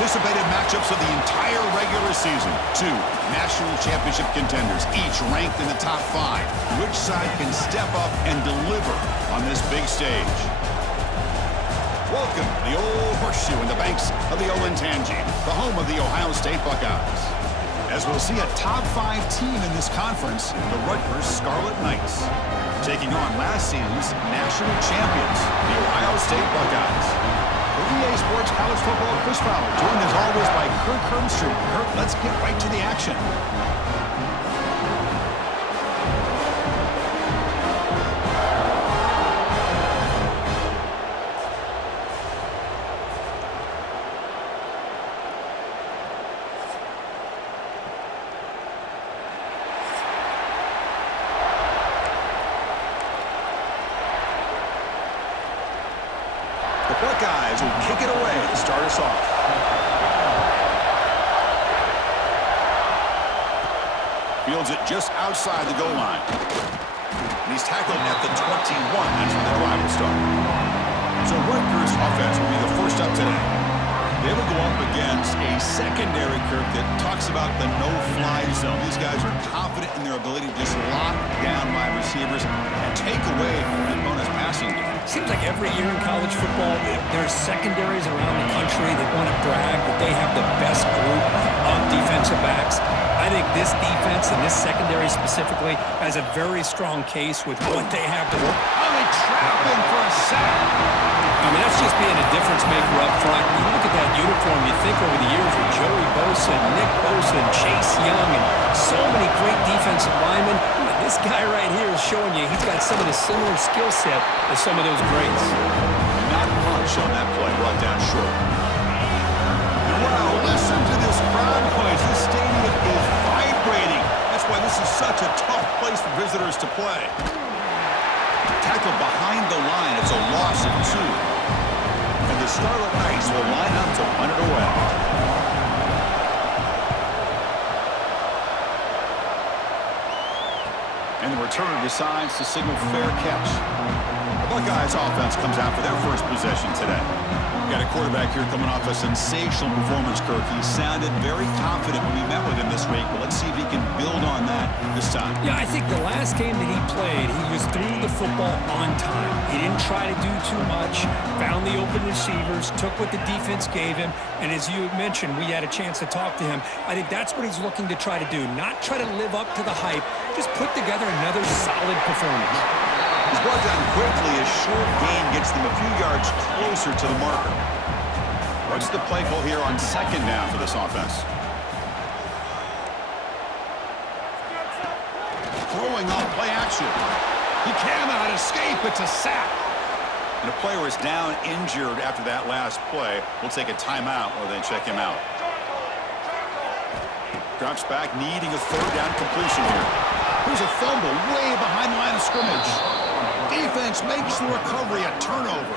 anticipated matchups of the entire regular season. Two national championship contenders, each ranked in the top 5. Which side can step up and deliver on this big stage? Welcome to the old horseshoe in the banks of the Olentangy, the home of the Ohio State Buckeyes. As we'll see a top 5 team in this conference, the Rutgers Scarlet Knights, taking on last season's national champions, the Ohio State Buckeyes. For EA Sports College Football, Chris Fowler, joined as always by Kirk Hermstrom. Kirk, let's get right to the action. The Buckeyes will kick it away to start us off. Fields it just outside the goal line. And he's tackled at the 21. That's where the drive will start. So Rutgers offense will be the first up today. They will go up against a secondary, Kirk, that talks about the no-fly zone. These guys are confident in their ability to just lock down wide receivers and take away the opponent's passing game. Seems like every year in college football, there's secondaries around the country that want to brag that they have the best group of defensive backs. I think this defense and this secondary specifically has a very strong case with what they have to work. Oh, they trap him for a sack. I mean, that's just being a difference maker up front. You look at that uniform, you think over the years with Joey Bosa, Nick Bosa, and Chase Young, and so many great defensive linemen. This guy right here is showing you he's got some of the similar skill set as some of those greats. Not much on that play, brought down short. And wow, listen to this crowd noise. This stadium is vibrating. That's why this is such a tough place for visitors to play. Tackle behind the line. It's a loss of 2. And the Scarlet Knights will line up to punt it away. And the returner decides to signal fair catch. The Buckeyes offense comes out for their first possession today. We've got a quarterback here coming off a sensational performance, Kirk. He sounded very confident when we met with him this week, but let's see if he can build on that this time. Yeah, I think the last game that he played, he was threw the football on time. He didn't try to do too much, found the open receivers, took what the defense gave him, and as you mentioned, we had a chance to talk to him. I think that's what he's looking to try to do, not try to live up to the hype, just put together another solid performance. He's brought down quickly. A short gain gets them a few yards closer to the marker. What's the play call here on second down for this offense? Throwing off play action. He cannot escape. It's a sack. And a player is down injured after that last play. We'll take a timeout or then check him out. Drops back, needing a third down completion here. Here's a fumble way behind the line of scrimmage. Defense makes the recovery a turnover.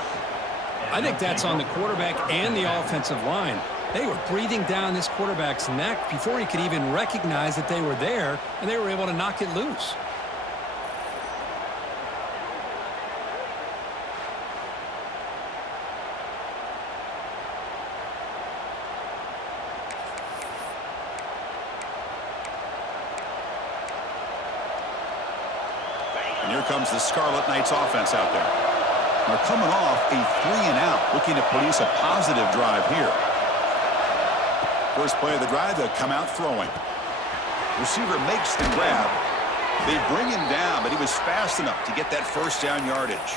I think that's on the quarterback and the offensive line. They were breathing down this quarterback's neck before he could even recognize that they were there, and they were able to knock it loose. And here comes the Scarlet Knights offense out there. They're coming off a 3-and-out, looking to produce a positive drive here. First play of the drive, they'll come out throwing. Receiver makes the grab. They bring him down, but he was fast enough to get that first down yardage.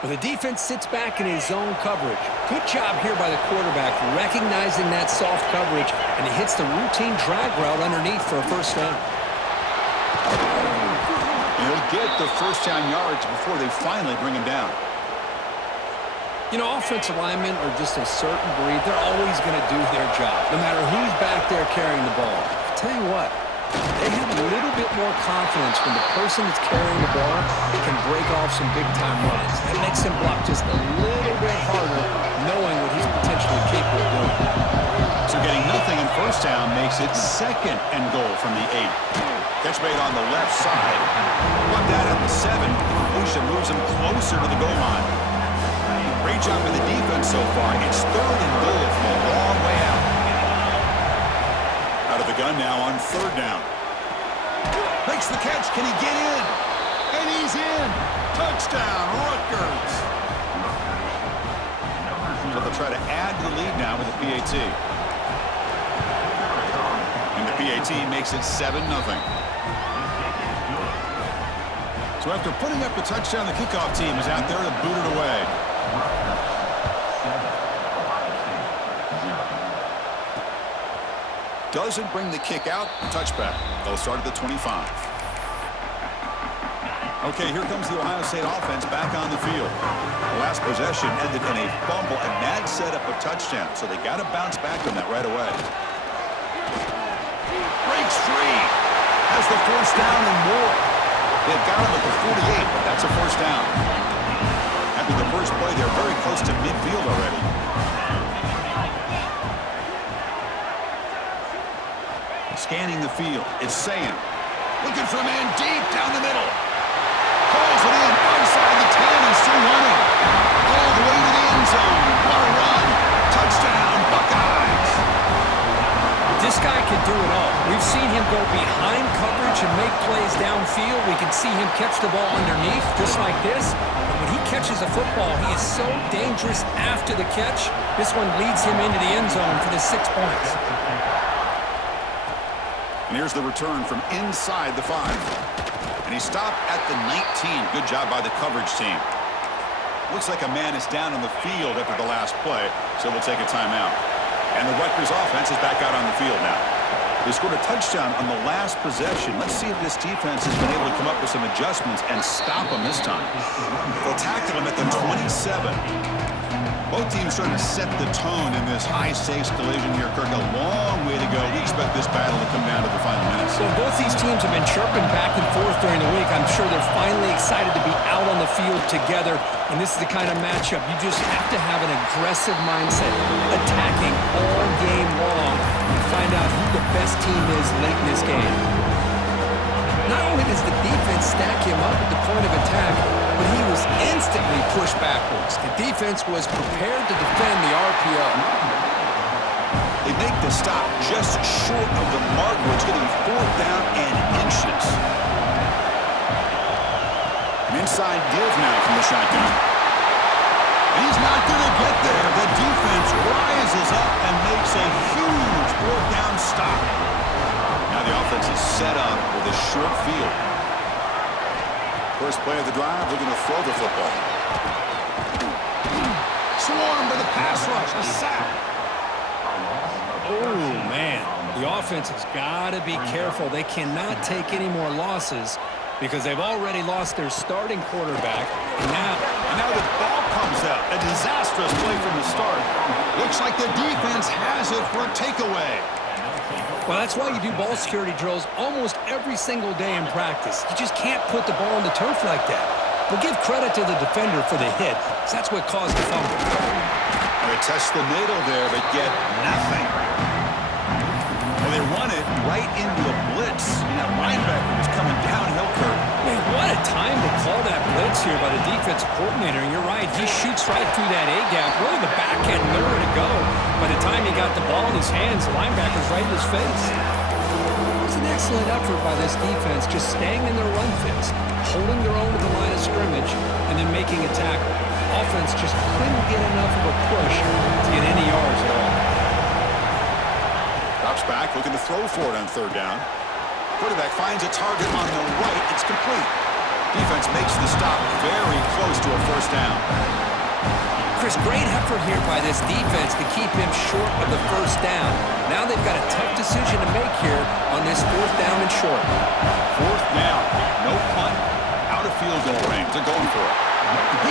Well, the defense sits back in his zone coverage. Good job here by the quarterback, recognizing that soft coverage, and he hits the routine drag route underneath for a first down. He'll get the first down yards before they finally bring him down. You know, offensive linemen are just a certain breed. They're always going to do their job, no matter who's back there carrying the ball. I'll tell you what, they have a little bit more confidence when the person that's carrying the ball can break off some big-time runs. That makes him block just a little bit harder, knowing what he's potentially capable of doing. So getting nothing in first down makes it second and goal from the 8. Catch made on the left side. Got that at the 7. Completion moves him closer to the goal line. Great job by the defense so far. It's third and goal from a way out. Out of the gun now on third down. Makes the catch. Can he get in? And he's in. Touchdown, Rutgers. So they'll try to add to the lead now with the PAT. And the PAT makes it 7-0. So after putting up the touchdown, the kickoff team is out there to boot it away. Doesn't bring the kick out. Touchback. They'll start at the 25. Okay, here comes the Ohio State offense back on the field. The last possession ended in a fumble, and that set up a touchdown, so they got to bounce back on that right away. Breaks free. Has the first down and more. They've got him at the 48, but that's a first down. After the first play, they're very close to midfield already. Scanning the field. It's Sam. Looking for a man deep down the middle. Calls it in outside the 10 and still running. All the way to the end zone. What a run. Touchdown, Buckeyes. This guy can do it all. We've seen him go behind coverage and make plays downfield. We can see him catch the ball underneath just like this. And when he catches a football, he is so dangerous after the catch. This one leads him into the end zone for the 6 points. And here's the return from inside the 5. And he stopped at the 19. Good job by the coverage team. Looks like a man is down on the field after the last play, so we'll take a timeout. And the Rutgers offense is back out on the field now. They scored a touchdown on the last possession. Let's see if this defense has been able to come up with some adjustments and stop them this time. They'll tackle him at the 27. Both teams trying to set the tone in this high-stakes collision here, Kirk. A long way to go. We expect this battle to come down to the final minutes. So both these teams have been chirping back and forth during the week. I'm sure they're finally excited to be out on the field together. And this is the kind of matchup you just have to have an aggressive mindset, attacking all game long and find out who the best team is late in this game. Not only does the defense stack him up at the point of attack, but he was instantly pushed backwards. The defense was prepared to defend the RPO. They make the stop just short of the mark where it's getting 4th down and inches. An inside give now from the shotgun. And he's not going to get there. The defense rises up and makes a huge 4th down stop. Now the offense is set up with a short field. First play of the drive, they're going to throw the football. Swarmed by the pass rush, a sack. Oh, man. The offense has got to be careful. They cannot take any more losses because they've already lost their starting quarterback. And now the ball comes out. A disastrous play from the start. Looks like the defense has it for a takeaway. Well, that's why you do ball security drills almost every single day in practice. You just can't put the ball on the turf like that. We'll give credit to the defender for the hit, because that's what caused the fumble. They test the middle there, but get nothing. Well, they run it right into a blitz. And that linebacker was coming downhill, Kirk. Man, what a time to call that blitz here by the defensive coordinator. And you're right, he shoots right through that A-gap. Really, the back had nowhere to go. By the time he got the ball in his hands, the linebacker's right in his face. It was an excellent effort by this defense, just staying in their run fits, holding their own at the line of scrimmage, and then making a tackle. Offense just couldn't get enough of a push to get any yards at all. Drops back, looking to throw for it on 3rd down. Quarterback finds a target on the right. It's complete. Defense makes the stop very close to a first down. Chris, great effort here by this defense to keep him short of the first down. Now they've got a tough decision to make here on this 4th down and short. 4th down. No punt. Out of field goal range. They're going for it.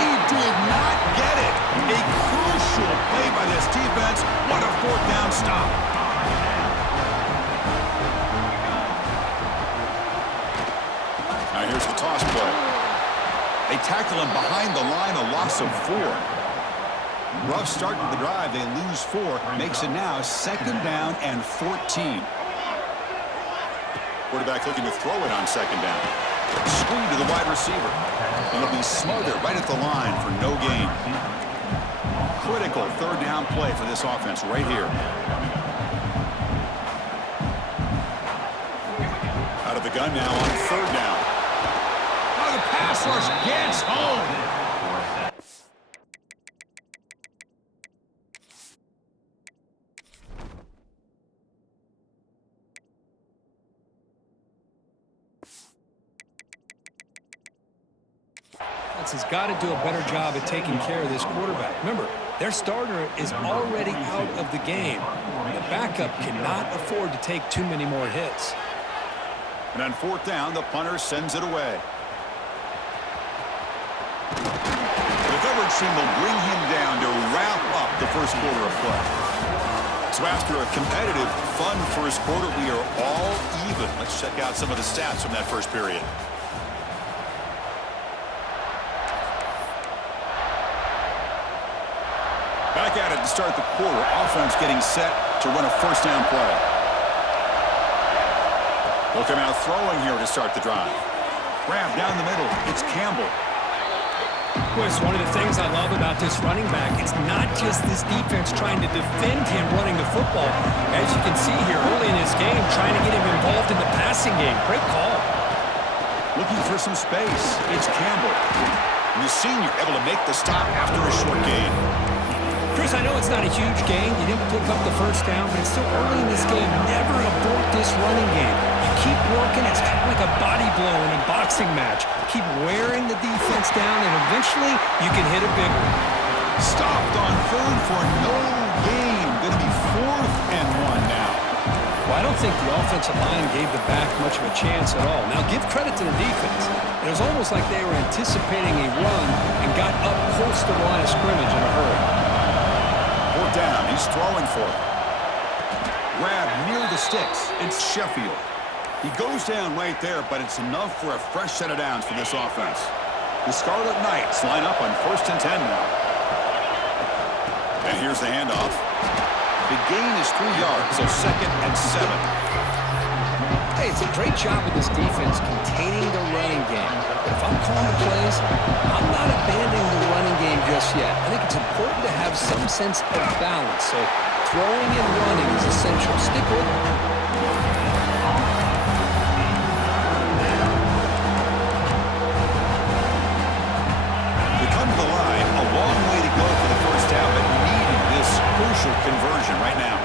He did not get it. A crucial play by this defense. What a 4th down stop. Now here's the toss play. They tackle him behind the line, a loss of 4. Rough start to the drive. They lose 4. Makes it now 2nd down and 14. Quarterback looking to throw it on 2nd down. Screen to the wide receiver. And it'll be smothered right at the line for no gain. critical third down play for this offense right here. Out of the gun now on third down. Oh, the pass rush gets home. Has got to do a better job at taking care of this quarterback. Remember, their starter is already out of the game. The backup cannot afford to take too many more hits. And on fourth down, the punter sends it away. The coverage team will bring him down to wrap up the first quarter of play. So after a competitive, fun first quarter, we are all even. Let's check out some of the stats from that first period. Back at it to start the quarter. Offense getting set to run a first down play. They'll come out throwing here to start the drive. Grab down the middle. It's Campbell. Well, it's one of the things I love about this running back. It's not just this defense trying to defend him running the football. As you can see here early in this game, trying to get him involved in the passing game. Great call. Looking for some space. It's Campbell. And the senior able to make the stop after a short gain. Chris, I know it's not a huge gain. You didn't pick up the first down, but it's still early in this game. Never abort this running game. You keep working. It's kind of like a body blow in a boxing match. Keep wearing the defense down, and eventually you can hit a big one. Stopped on third for no gain. Going to be 4th and 1 now. Well, I don't think the offensive line gave the back much of a chance at all. Now, give credit to the defense. It was almost like they were anticipating a run and got up close to the line of scrimmage in a hurry. Fourth down. He's throwing for it. Grab near the sticks. It's Sheffield. He goes down right there, but it's enough for a fresh set of downs for this offense. The Scarlet Knights line up on 1st and 10 now. And here's the handoff. The gain is 3 yards, so 2nd and 7. Hey, it's a great job of this defense containing the running game. But if I'm calling the plays, I'm not abandoning the running game just yet. I think it's important to have some sense of balance. So throwing and running is essential. Stick with it. Conversion right now.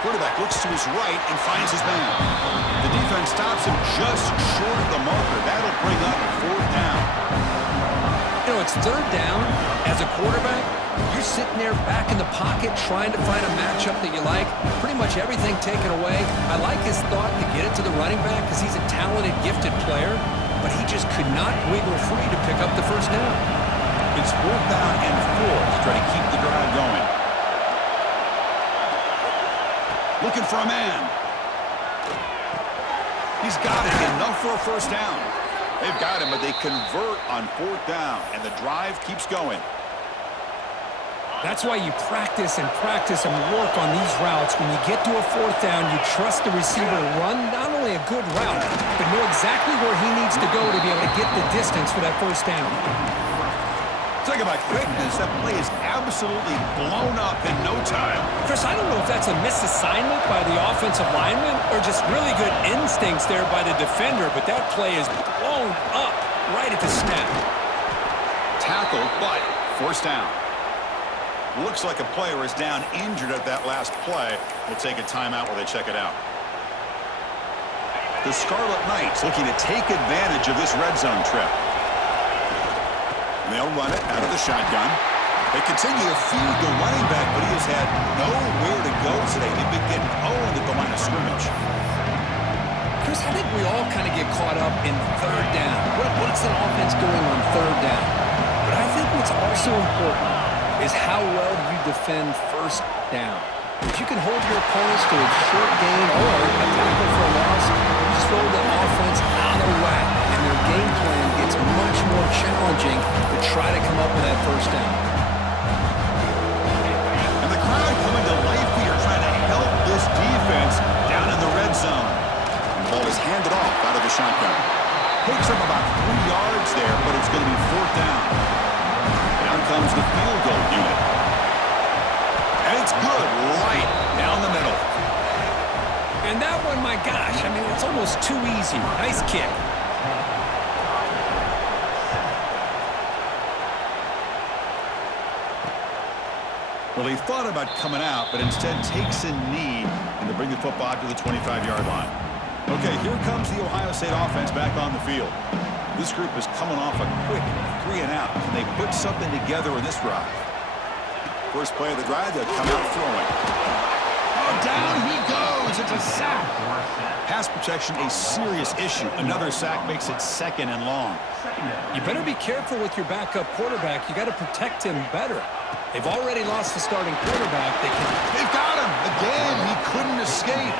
Quarterback looks to his right and finds his man. The defense stops him just short of the marker. That'll bring up 4th down. You know, it's 3rd down. As a quarterback, you're sitting there back in the pocket trying to find a matchup that you like. Pretty much everything taken away. I like his thought to get it to the running back because he's a talented, gifted player, but he just could not wiggle free to pick up the first down. It's 4th down and 4 to try to keep the drive going. Looking for a man. He's got it. Enough for a first down. They've got him, but they convert on 4th down, and the drive keeps going. That's why you practice and work on these routes. When you get to a 4th down, you trust the receiver to run not only a good route, but know exactly where he needs to go to be able to get the distance for that first down. Talk about quickness. That play is absolutely blown up in no time. Chris, I don't know if that's a misassignment by the offensive lineman or just really good instincts there by the defender, but that play is blown up right at the snap. Tackled, but forced down. Looks like a player is down injured at that last play. We'll take a timeout while they check it out. The Scarlet Knights looking to take advantage of this red zone trip. They'll run it out of the shotgun. They continue to feed the running back, but he has had nowhere to go today. They've been getting owned at the line of scrimmage. Chris, I think we all kind of get caught up in 3rd down. What's an offense doing on 3rd down? But I think what's also important is how well you defend 1st down. If you can hold your opponents to a short gain or a tackle for a loss, you throw the offense out of whack, and their game plan gets much more challenging to try to come up with that first down. And the crowd coming to life here, trying to help this defense down in the red zone. And the ball is handed off out of the shotgun. Takes up about 3 yards there, but it's going to be 4th down. And on comes the field goal unit. And it's good right down the middle. And that one, my gosh, I mean, it's almost too easy. Nice kick. Well, he thought about coming out, but instead takes a knee and to bring the football out to the 25-yard line. Okay, here comes the Ohio State offense back on the field. This group is coming off a quick 3-and-out. Can they put something together in this drive? First play of the drive, they'll come out throwing. Oh, down he goes. It's a sack. Pass protection, a serious issue. Another sack makes it 2nd and long. You better be careful with your backup quarterback. You got to protect him better. They've already lost the starting quarterback. They've got him. Again, he couldn't escape.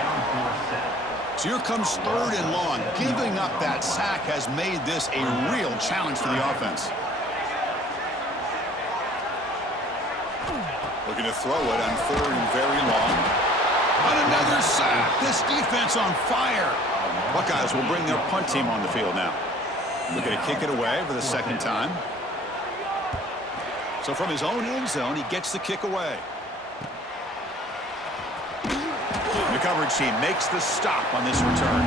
So here comes 3rd and long. Giving up that sack has made this a real challenge for the offense. Looking to throw it on 3rd and very long. On another sack. This defense on fire. Buckeyes will bring their punt team on the field now. Looking to kick it away for the 2nd time. So from his own end zone, he gets the kick away. The coverage team makes the stop on this return.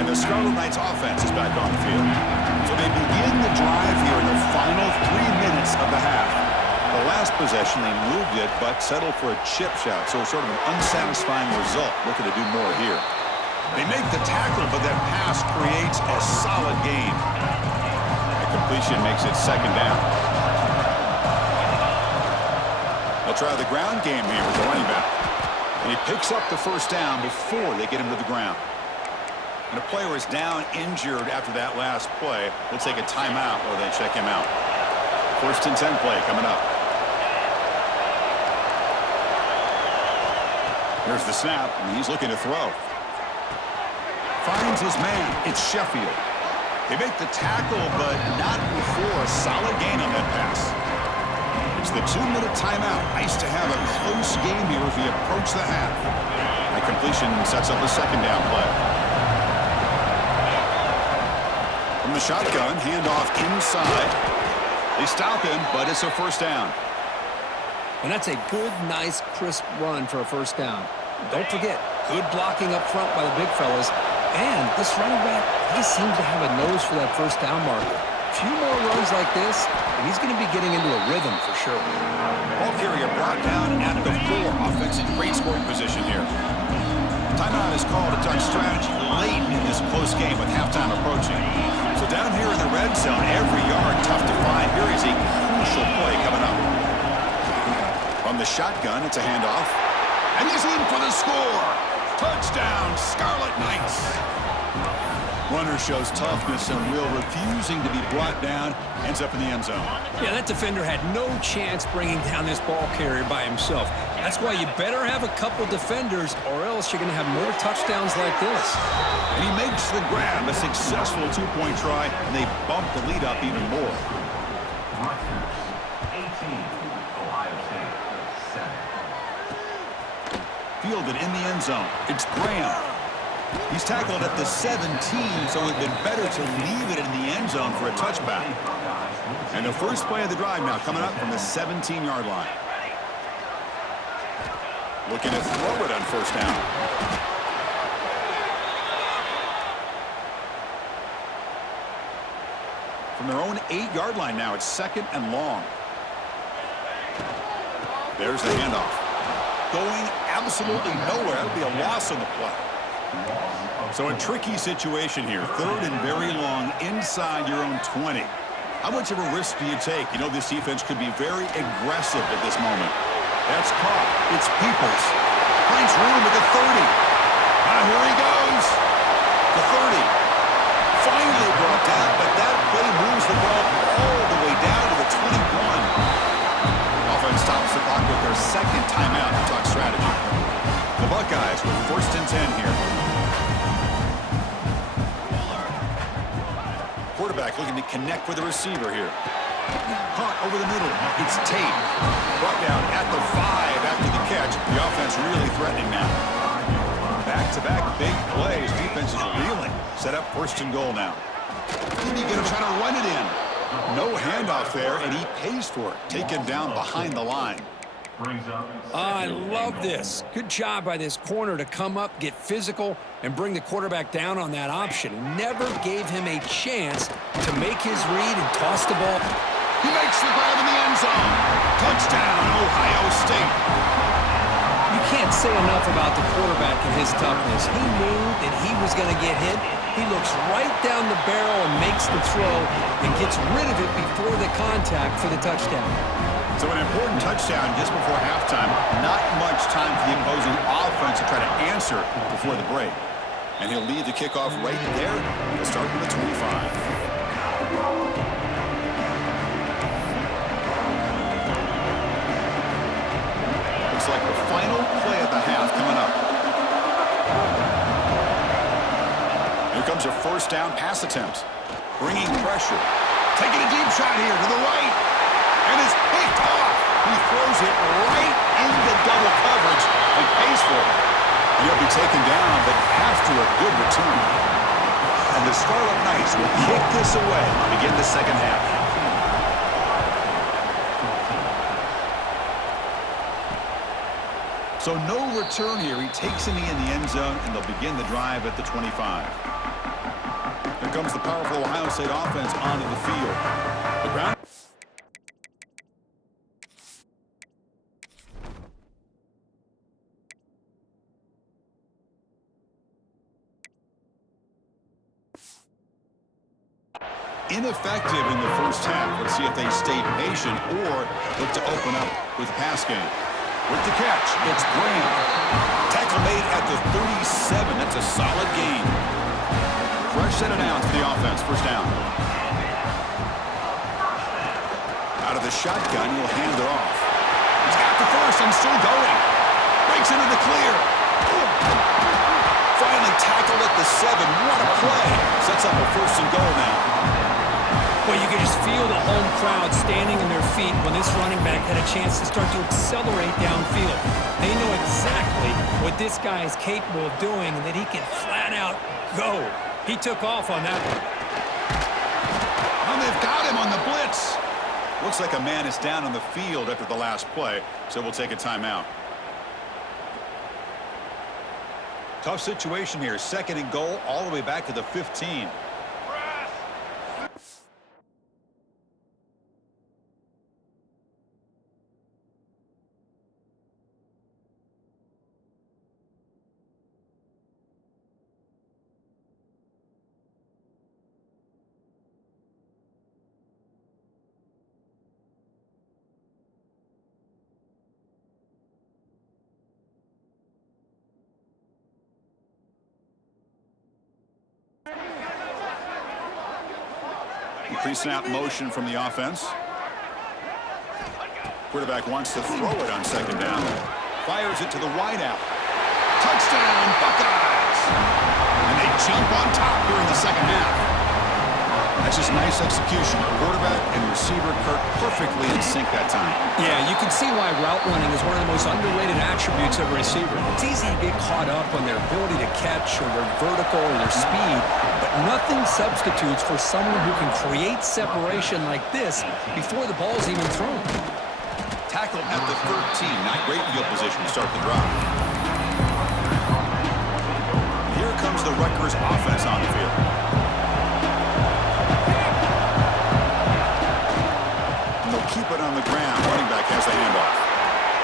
And the Scarlet Knights offense is back on the field. So they begin the drive here in the final 3 minutes of the half. The last possession, they moved it, but settled for a chip shot. So sort of an unsatisfying result. Looking to do more here. They make the tackle, but that pass creates a solid gain. The completion makes it 2nd down. They'll try the ground game here with the running back. And he picks up the 1st down before they get him to the ground. And a player is down injured after that last play. We'll take a timeout while they check him out. 1st and 10 play coming up. Here's the snap, and he's looking to throw. Finds his man. It's Sheffield. They make the tackle, but not before a solid gain on that pass. It's the 2-minute timeout. Nice to have a close game here as we approach the half. The completion sets up a 2nd down play. From the shotgun, handoff inside. They stop him, but it's a 1st down. And that's a good, nice, crisp run for a 1st down. Don't forget, good blocking up front by the big fellas. And this running back, he just seems to have a nose for that 1st down marker. A few more runs like this, and he's going to be getting into a rhythm for sure. Ball carrier brought down at the 4. Offense in great scoring position here. Timeout is called to talk strategy late in this close game with halftime approaching. So down here in the red zone, every yard tough to find. Here is a crucial play coming up. From the shotgun, it's a handoff. And he's in for the score. Touchdown, Scarlet Knights. Runner shows toughness and will, refusing to be brought down, ends up in the end zone. Yeah, that defender had no chance bringing down this ball carrier by himself. That's why you better have a couple defenders, or else you're going to have more touchdowns like this. And he makes the grab, a successful 2-point try, and they bump the lead up even more. Fielded in the end zone. It's Graham. He's tackled at the 17, so it would have been better to leave it in the end zone for a touchback. And the first play of the drive now coming up from the 17-yard line. Looking to throw it on 1st down. From their own 8-yard line now, it's 2nd and long. There's the handoff. Going absolutely nowhere. That'll be a loss on the play. So a tricky situation here. 3rd and very long inside your own 20. How much of a risk do you take? You know, this defense could be very aggressive at this moment. That's caught. It's Peoples. Finds room at the 30. Here he goes. The 30. Finally brought down, but that play moves the ball all the way down to the 21. Offense stops the clock with their 2nd timeout to talk strategy. The Buckeyes with 1st and 10 here. Quarterback looking to connect with the receiver here. Hunt over the middle. It's Tate. Brought down at the 5 after the catch. The offense really threatening now. Back-to-back big plays. Defense is reeling. Set up 1st and goal now. Maybe going to try to run it in. No handoff there, and he pays for it. Taken down behind the line. I love this. Good job by this corner to come up, get physical, and bring the quarterback down on that option. Never gave him a chance to make his read and toss the ball. He makes the grab in the end zone. Touchdown, Ohio State. You can't say enough about the quarterback and his toughness. He knew that he was going to get hit. He looks right down the barrel and makes the throw and gets rid of it before the contact for the touchdown. So an important touchdown just before halftime. Not much time for the opposing offense to try to answer before the break. And he'll lead the kickoff right there. He'll start from the 25. Looks like the final play of the half coming up. Here comes a first down pass attempt. Bringing pressure. Taking a deep shot here to the right. And it's picked off. He throws it right into double coverage and pays for it. And he'll be taken down, but after a good return. And the Scarlet Knights will kick this away to begin the second half. So no return here. He takes a knee in the end zone, and they'll begin the drive at the 25. Here comes the powerful Ohio State offense onto the field. The ground. Ineffective in the first half. Let's see if they stay patient or look to open up with the pass game. With the catch, it's Graham. Tackle made at the 37. That's a solid gain. Fresh set of downs for the offense. First down. Out of the shotgun, he'll hand it off. He's got the first and still going. Breaks into the clear. Finally tackled at the 7. What a play. Sets up a first and goal now. Well, you can just feel the home crowd standing on their feet when this running back had a chance to start to accelerate downfield. They know exactly what this guy is capable of doing and that he can flat out go. He took off on that one. And they've got him on the blitz. Looks like a man is down on the field after the last play, so we'll take a timeout. Tough situation here. Second and goal all the way back to the 15. Pre-snap motion from the offense. Quarterback wants to throw it on second down. Fires it to the wideout. Touchdown, Buckeyes! And they jump on top here in the second half. That's just nice execution. Quarterback and receiver Kirk perfectly in sync that time. Yeah, you can see why route running is one of the most underrated attributes of a receiver. It's easy to get caught up on their ability to catch or their vertical or their speed, but nothing substitutes for someone who can create separation like this before the ball's even thrown. Tackled at the 13. Not great field position to start the drive. Here comes the Rutgers offense on the field. Keep it on the ground. Running back has the handoff.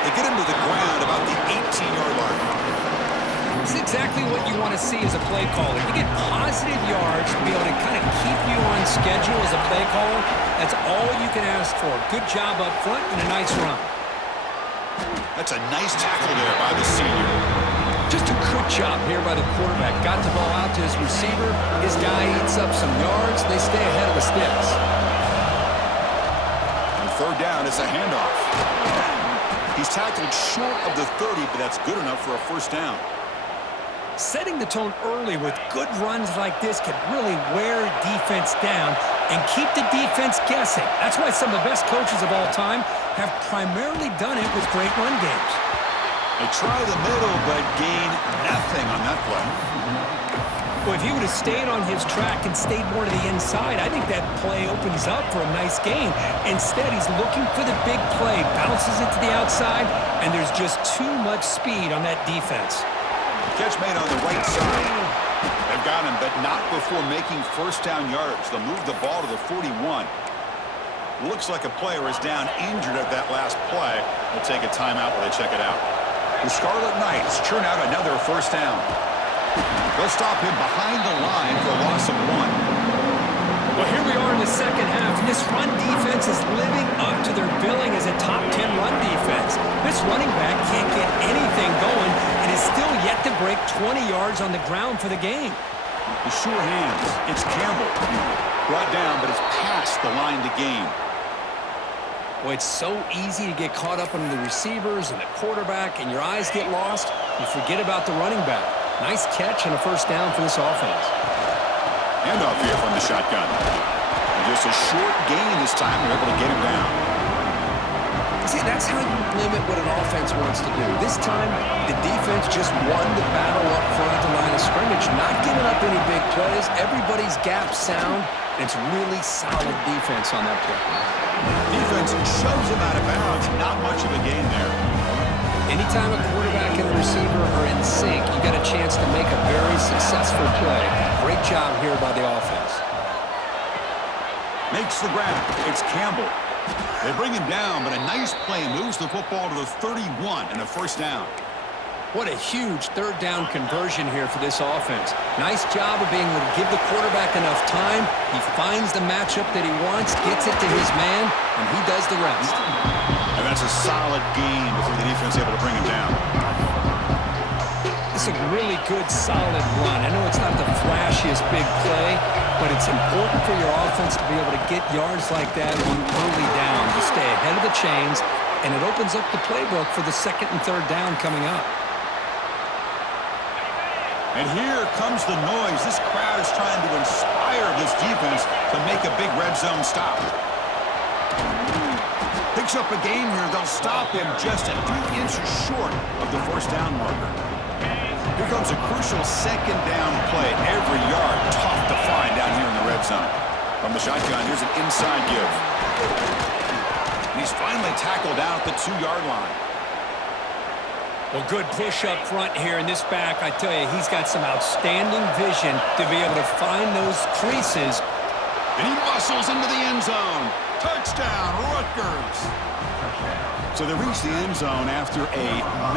They get him to the ground about the 18-yard line. It's exactly what you want to see as a play caller. You get positive yards to be able to kind of keep you on schedule as a play caller. That's all you can ask for. Good job up front and a nice run. That's a nice tackle there by the senior. Just a good job here by the quarterback. Got the ball out to his receiver. His guy eats up some yards. They stay ahead of the sticks. Third down is a handoff. He's tackled short of the 30, but that's good enough for a first down. Setting the tone early with good runs like this can really wear defense down and keep the defense guessing. That's why some of the best coaches of all time have primarily done it with great run games. They try the middle, but gain nothing on that play. Well, if he would have stayed on his track and stayed more to the inside, I think that play opens up for a nice gain. Instead, he's looking for the big play, bounces it to the outside, and there's just too much speed on that defense. Catch made on the right side. They've got him, but not before making first down yardage. They'll move the ball to the 41. Looks like a player is down injured at that last play. They'll take a timeout while they check it out. The Scarlet Knights churn out another first down. They'll stop him behind the line for a loss of 1. Well, here we are in the second half, and this run defense is living up to their billing as a top 10 run defense. This running back can't get anything going and is still yet to break 20 yards on the ground for the game. The sure hands. It's Campbell. Brought down, but it's past the line to gain. Well, it's so easy to get caught up on the receivers and the quarterback, and your eyes get lost. You forget about the running back. Nice catch and a first down for this offense. Handoff here from the shotgun. And just a short gain this time. They're able to get him down. See, that's how you limit what an offense wants to do. This time, the defense just won the battle up front at the line of scrimmage, not giving up any big plays. Everybody's gap sound. It's really solid defense on that play. Defense shoves him out of bounds. Not much of a gain there. Anytime a quarterback and a receiver are in sync, you got a chance to make a very successful play. Great job here by the offense. Makes the grab. It's Campbell. They bring him down, but a nice play moves the football to the 31 and a first down. What a huge third down conversion here for this offense. Nice job of being able to give the quarterback enough time. He finds the matchup that he wants, gets it to his man, and he does the rest. And that's a solid gain before the defense able to bring him down. It's a really good, solid run. I know it's not the flashiest big play, but it's important for your offense to be able to get yards like that on early downs. You stay ahead of the chains, and it opens up the playbook for the second and third down coming up. And here comes the noise. This crowd is trying to inspire this defense to make a big red zone stop. Picks up a gain here. They'll stop him just a few inches short of the first down marker. Here comes a crucial second down play. Every yard tough to find down here in the red zone. From the shotgun, here's an inside give. And he's finally tackled down at the 2-yard line. Well, good push up front here in this back. I tell you, he's got some outstanding vision to be able to find those creases. And he muscles into the end zone. Touchdown, Rutgers. So they reach the end zone after a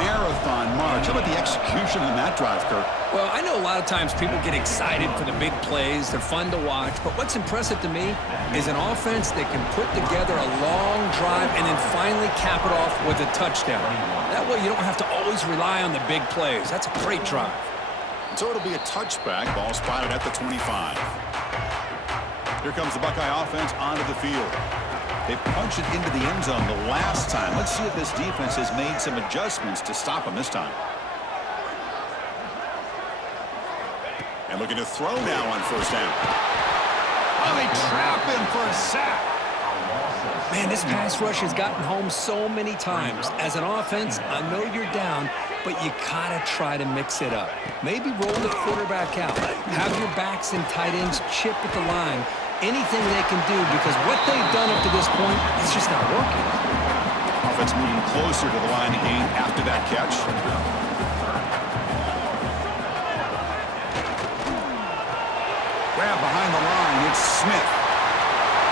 marathon march. How about the execution on that drive, Kirk? Well, I know a lot of times people get excited for the big plays. They're fun to watch. But what's impressive to me is an offense that can put together a long drive and then finally cap it off with a touchdown. That way you don't have to always rely on the big plays. That's a great drive. So it'll be a touchback. Ball spotted at the 25. Here comes the Buckeye offense onto the field. They punched it into the end zone the last time. Let's see if this defense has made some adjustments to stop them this time. And looking to throw now on first down. Oh, they trap him for a sack. Man, this pass rush has gotten home so many times. As an offense, I know you're down, but you gotta try to mix it up. Maybe roll the quarterback out. Have your backs and tight ends chip at the line. Anything they can do, because what they've done up to this point is just not working. Offense moving closer to the line of gain after that catch. Grab behind the line. It's Smith.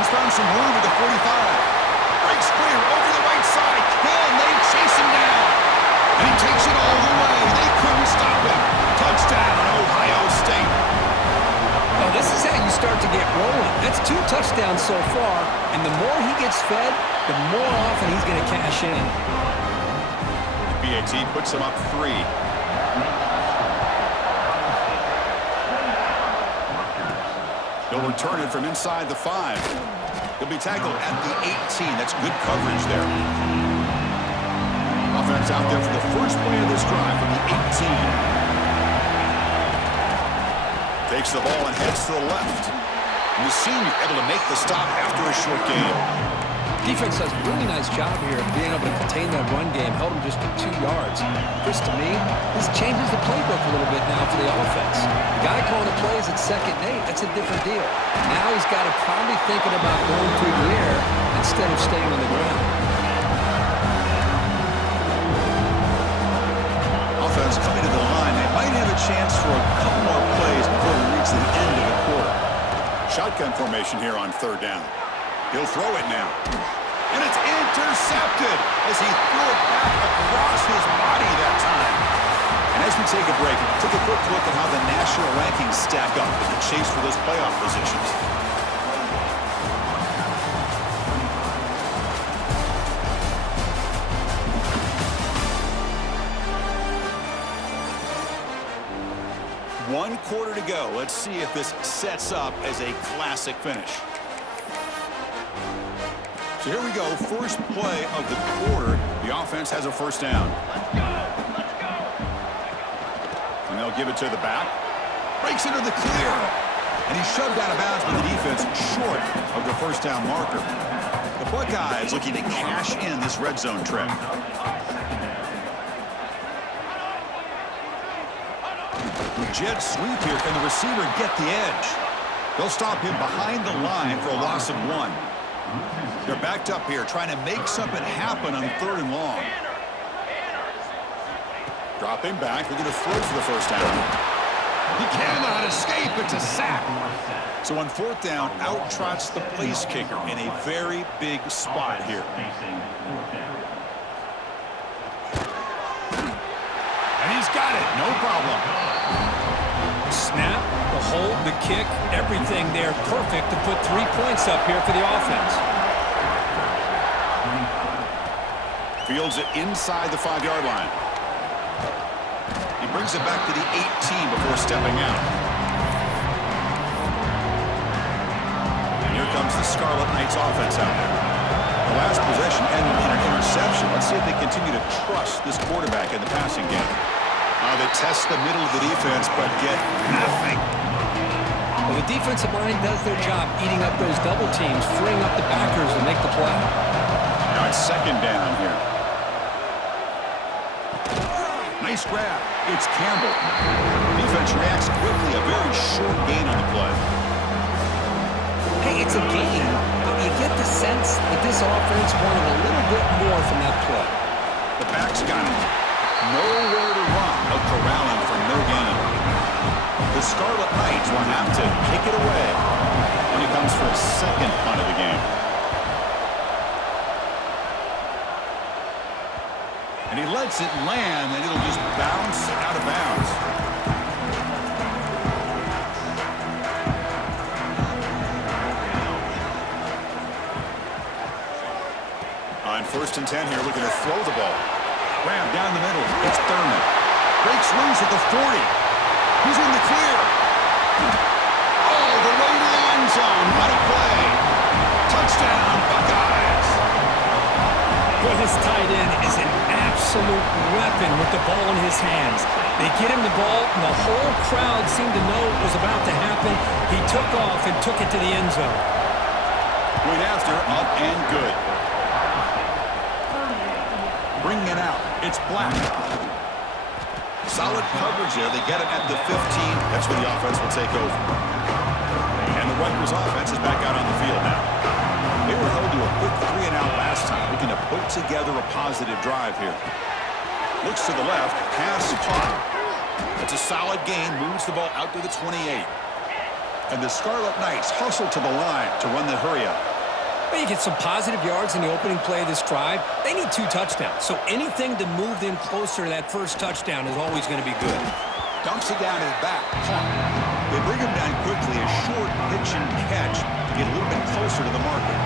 He's found some room at the 45. Breaks clear over the right side. Can they chase him down? And he takes it all the way. They couldn't stop him. Touchdown, Ohio State. Oh, this is how you start to get rolling. That's 2 touchdowns so far, and the more he gets fed, the more often he's going to cash in. The BAT puts him up 3. He'll return it from inside the 5. He'll be tackled at the 18. That's good coverage there. Offense out there for the first play of this drive from the 18. Takes the ball and heads to the left. And the senior able to make the stop after a short game. Defense does a really nice job here of being able to contain that run game, held him just to 2 yards. Chris, to me, this changes the playbook a little bit now for the offense. The guy calling the plays at 2nd and 8, that's a different deal. Now he's got to probably thinking about going through the air instead of staying on the ground. Offense coming to the line. They might have a chance for a couple more plays before we reach the end of the quarter. Shotgun formation here on 3rd down. He'll throw it now. And it's intercepted as he threw it back across his body that time. And as we take a break, take a quick look at how the national rankings stack up in the chase for those playoff positions. One quarter to go. Let's see if this sets up as a classic finish. So here we go, first play of the quarter. The offense has a 1st down. Let's go! And they'll give it to the back. Breaks into the clear. And he's shoved out of bounds by the defense short of the 1st down marker. The Buckeyes looking to cash in this red zone trip. Jet sweep here. Can the receiver get the edge? They'll stop him behind the line for a loss of 1. They're backed up here, trying to make something happen on 3rd and long. Drop him back. They're going to throw for the 1st down. He cannot escape. It's a sack. So on 4th down, out trots the place kicker in a very big spot here. And he's got it. No problem. Snap, the hold, the kick, everything there perfect to put 3 points up here for the offense. Fields it inside the 5-yard line. He brings it back to the 18 before stepping out. And here comes the Scarlet Knights offense out there. The last possession ended in an interception. Let's see if they continue to trust this quarterback in the passing game. They test the middle of the defense, but get nothing. Well, the defensive line does their job eating up those double teams, freeing up the backers to make the play. Now it's 2nd down here. Nice grab. It's Campbell. Defense reacts quickly. A very short gain on the play. Hey, it's a gain, but you get the sense that this offense wanted a little bit more from that play. The back's got it. Nowhere to run. No corralling for no gain. The Scarlet Knights will have to kick it away when he comes for a 2nd punt of the game. And he lets it land, and it'll just bounce out of bounds. On 1st and 10 here, looking to throw the ball. Grab down the middle. It's Thurman. Breaks loose at the 40. He's in the clear. Oh, the way to the end zone. What a play. Touchdown, Buckeyes. Well, this tight end is an absolute weapon with the ball in his hands. They get him the ball, and the whole crowd seemed to know what was about to happen. He took off and took it to the end zone. Point after, up and good. Bringing it out. It's Black. Solid coverage there. They get it at the 15. That's where the offense will take over. And the Rutgers offense is back out on the field now. They were held to a quick 3-and-out last time, looking to put together a positive drive here. Looks to the left. Pass caught. It's a solid gain. Moves the ball out to the 28. And the Scarlet Knights hustle to the line to run the hurry-up. Well, you get some positive yards in the opening play of this drive. They need 2 touchdowns, so anything to move them closer to that first touchdown is always going to be good. Dumps it down to the back. Caught. They bring him down quickly. A short pitch and catch to get a little bit closer to the marker.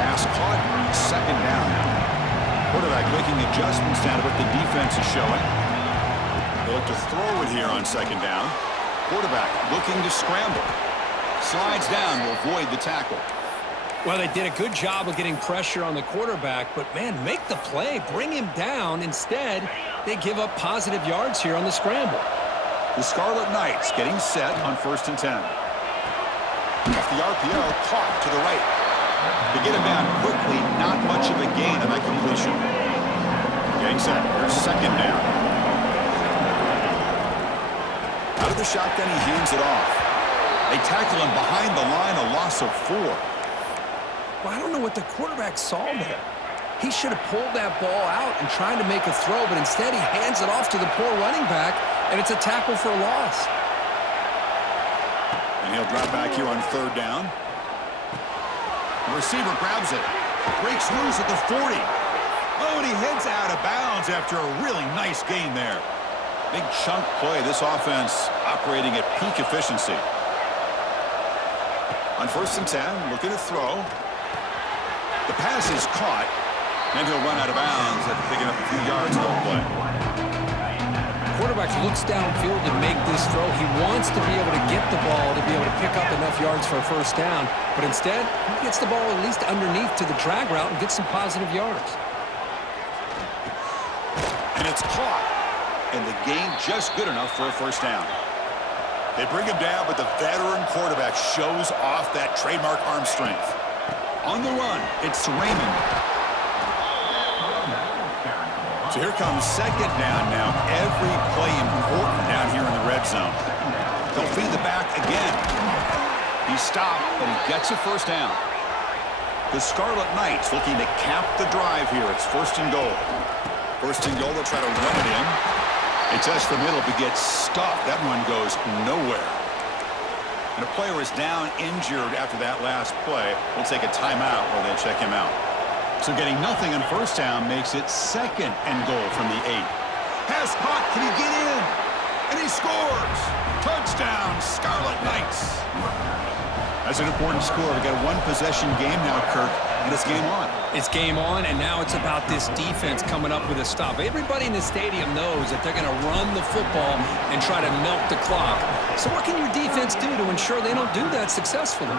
Pass caught. 2nd down now. Quarterback making adjustments down to what the defense is showing. They look to throw it here on 2nd down. Quarterback looking to scramble. Slides down to avoid the tackle. Well, they did a good job of getting pressure on the quarterback, but, man, make the play, bring him down. Instead, they give up positive yards here on the scramble. The Scarlet Knights getting set on 1st and 10. Off the RPO, caught to the right. To get him down quickly, not much of a gain on that completion. Getting set. Here's second down. Out of the shotgun, he hands it off. They tackle him behind the line, a loss of 4. Well, I don't know what the quarterback saw there. He should have pulled that ball out and tried to make a throw, but instead he hands it off to the poor running back, and it's a tackle for a loss. And he'll drop back here on third down. The receiver grabs it. Breaks loose at the 40. Oh, and he heads out of bounds after a really nice gain there. Big chunk play. This offense operating at peak efficiency. On 1st and 10, looking to throw. The pass is caught, and he'll run out of bounds after picking up a few yards on the play. Quarterback looks downfield to make this throw. He wants to be able to get the ball to be able to pick up enough yards for a first down, but instead, he gets the ball at least underneath to the drag route and gets some positive yards. And it's caught, and the gain just good enough for a first down. They bring him down, but the veteran quarterback shows off that trademark arm strength. On the run, it's Raymond. So here comes second down now. Every play important down here in the red zone. They'll feed the back again. He's stopped, but he gets a first down. The Scarlet Knights looking to cap the drive here. It's 1st and goal. 1st and goal, they'll try to run it in. They test the middle, but gets stuffed. That one goes nowhere. And a player is down injured after that last play. We'll take a timeout while they check him out. So getting nothing on first down makes it 2nd and goal from the 8. Pass caught. Can he get in? And he scores. Touchdown, Scarlet Knights. That's an important score. We've got a one-possession game now, Kirk, and it's game on. It's game on, and now it's about this defense coming up with a stop. Everybody in the stadium knows that they're going to run the football and try to milk the clock. So what can your defense do to ensure they don't do that successfully?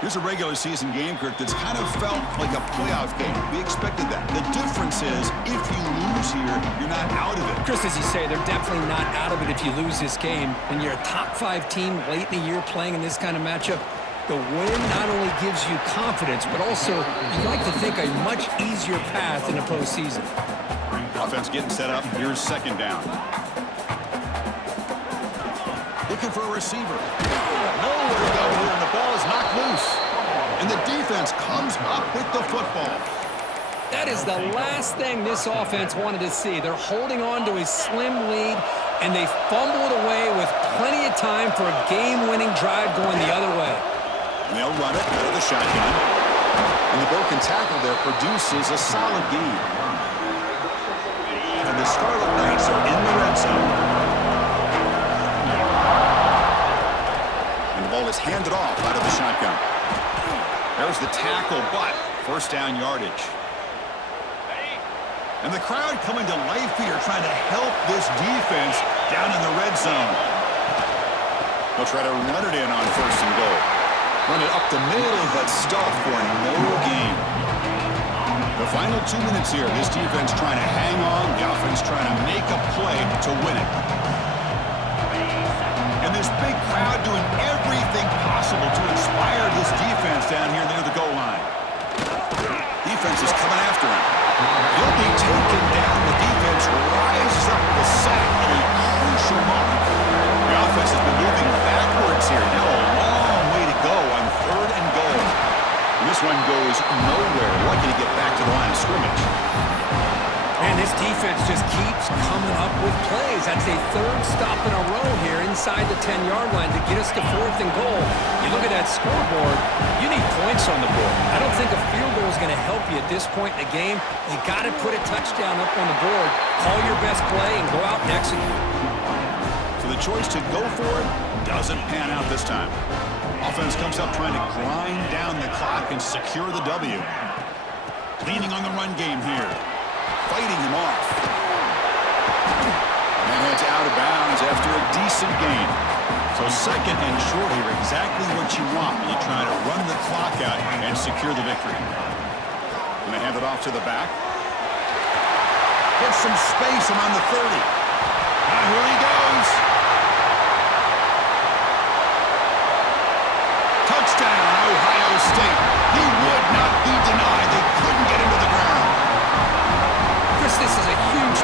Here's a regular season game, Kirk, that's kind of felt like a playoff game. We expected that. The difference is, if you lose here, you're not out of it. Chris, as you say, they're definitely not out of it if you lose this game. When you're a top-5 team late in the year playing in this kind of matchup, the win not only gives you confidence, but also, you'd like to think, a much easier path in the postseason. Offense getting set up. Here's second down. Looking for a receiver. Nowhere to go here, and the ball is knocked loose. And the defense comes up with the football. That is the last thing this offense wanted to see. They're holding on to a slim lead, and they fumbled away with plenty of time for a game-winning drive going the other way. And they'll run it out of the shotgun. And the broken tackle there produces a solid gain. And the Scarlet Knights are in the red zone. And the ball is handed off out of the shotgun. There's the tackle, but first down yardage. And the crowd coming to life here, trying to help this defense down in the red zone. They'll try to run it in on 1st and goal. Run it up the middle, but stuffed for no gain. The final 2 minutes here, this defense trying to hang on, the offense trying to make a play to win it. And this big crowd doing everything possible to inspire this defense down here near the goal line. Defense is coming after him. He'll be taken down. The defense rises up the sack at a crucial moment. The offense has been moving backwards here. Now a long way to go on 3rd and goal. And this one goes nowhere. Lucky to get back to the line of scrimmage. And this defense just keeps coming up with plays. That's a 3rd stop in a row here inside the 10-yard line to get us to 4th and goal. You look at that scoreboard, you need points on the board. I don't think a field goal is going to help you at this point in the game. You got to put a touchdown up on the board, call your best play, and go out and execute. So the choice to go for it doesn't pan out this time. Offense comes up trying to grind down the clock and secure the W. Leaning on the run game here. Fighting him off. And heads out of bounds after a decent gain. So 2nd and short here, exactly what you want when you try to run the clock out and secure the victory. Going to hand it off to the back. Gets some space around the 30. Now here he goes. Touchdown, Ohio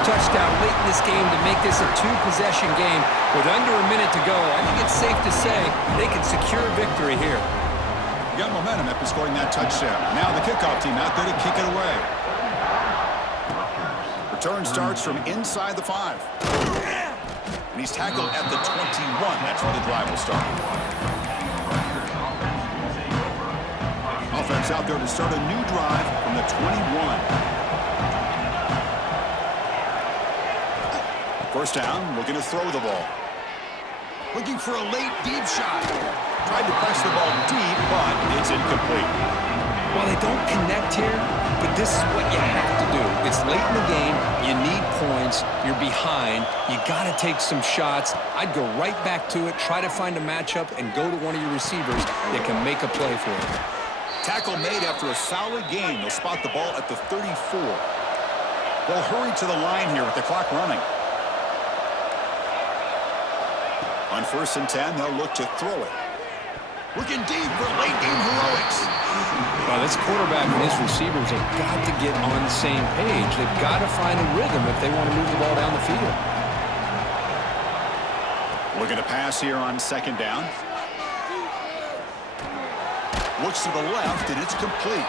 touchdown late in this game to make this a two-possession game with under a minute to go. I think it's safe to say they can secure victory here. Got momentum after scoring that touchdown. Now the kickoff team out there to kick it away. Return starts from inside the 5. And he's tackled at the 21. That's where the drive will start. Offense out there to start a new drive from the 21. First down, looking to throw the ball. Looking for a late deep shot. Tried to press the ball deep, but it's incomplete. Well, they don't connect here, but this is what you have to do. It's late in the game. You need points. You're behind. You got to take some shots. I'd go right back to it, try to find a matchup, and go to one of your receivers that can make a play for you. Tackle made after a solid game. They'll spot the ball at the 34. They'll hurry to the line here with the clock running. On 1st and 10, they'll look to throw it. Looking deep for late game heroics. Well, this quarterback and his receivers have got to get on the same page. They've got to find a rhythm if they want to move the ball down the field. Looking to pass here on 2nd down. Looks to the left, and it's complete.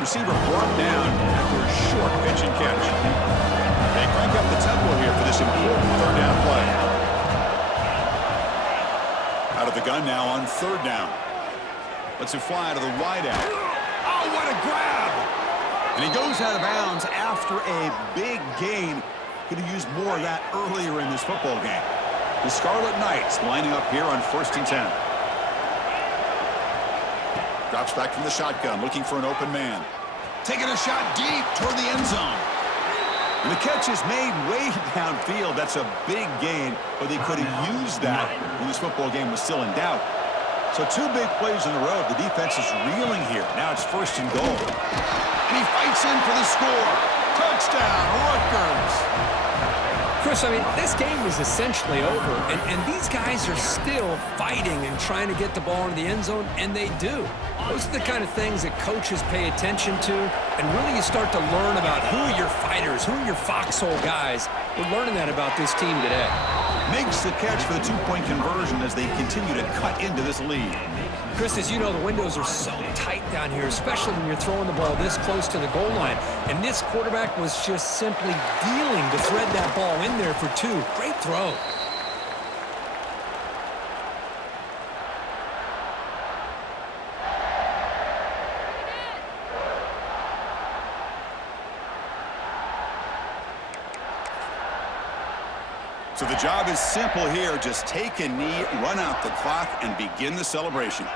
Receiver brought down after a short pitch and catch. They crank up the tempo here for this important 3rd down play. Out of the gun now on 3rd down. Lets it fly to the wideout. Oh, what a grab! And he goes out of bounds after a big gain. Could have used more of that earlier in this football game. The Scarlet Knights lining up here on 1st and 10. Drops back from the shotgun, looking for an open man. Taking a shot deep toward the end zone. And the catch is made way downfield. That's a big gain, but they could have used that when this football game was still in doubt. So 2 big plays in a row. The defense is reeling here. Now it's 1st and goal. And he fights in for the score. Touchdown, Rutgers. Chris, I mean, this game is essentially over, and these guys are still fighting and trying to get the ball in the end zone, and they do. Those are the kind of things that coaches pay attention to, and really you start to learn about who are your fighters, who are your foxhole guys. We're learning that about this team today. Makes the catch for the 2-point conversion as they continue to cut into this lead. Chris, as you know, the windows are so tight down here, especially when you're throwing the ball this close to the goal line. And this quarterback was just simply dealing to thread that ball in there for 2. Great throw. So the job is simple here. Just take a knee, run out the clock, and begin the celebration.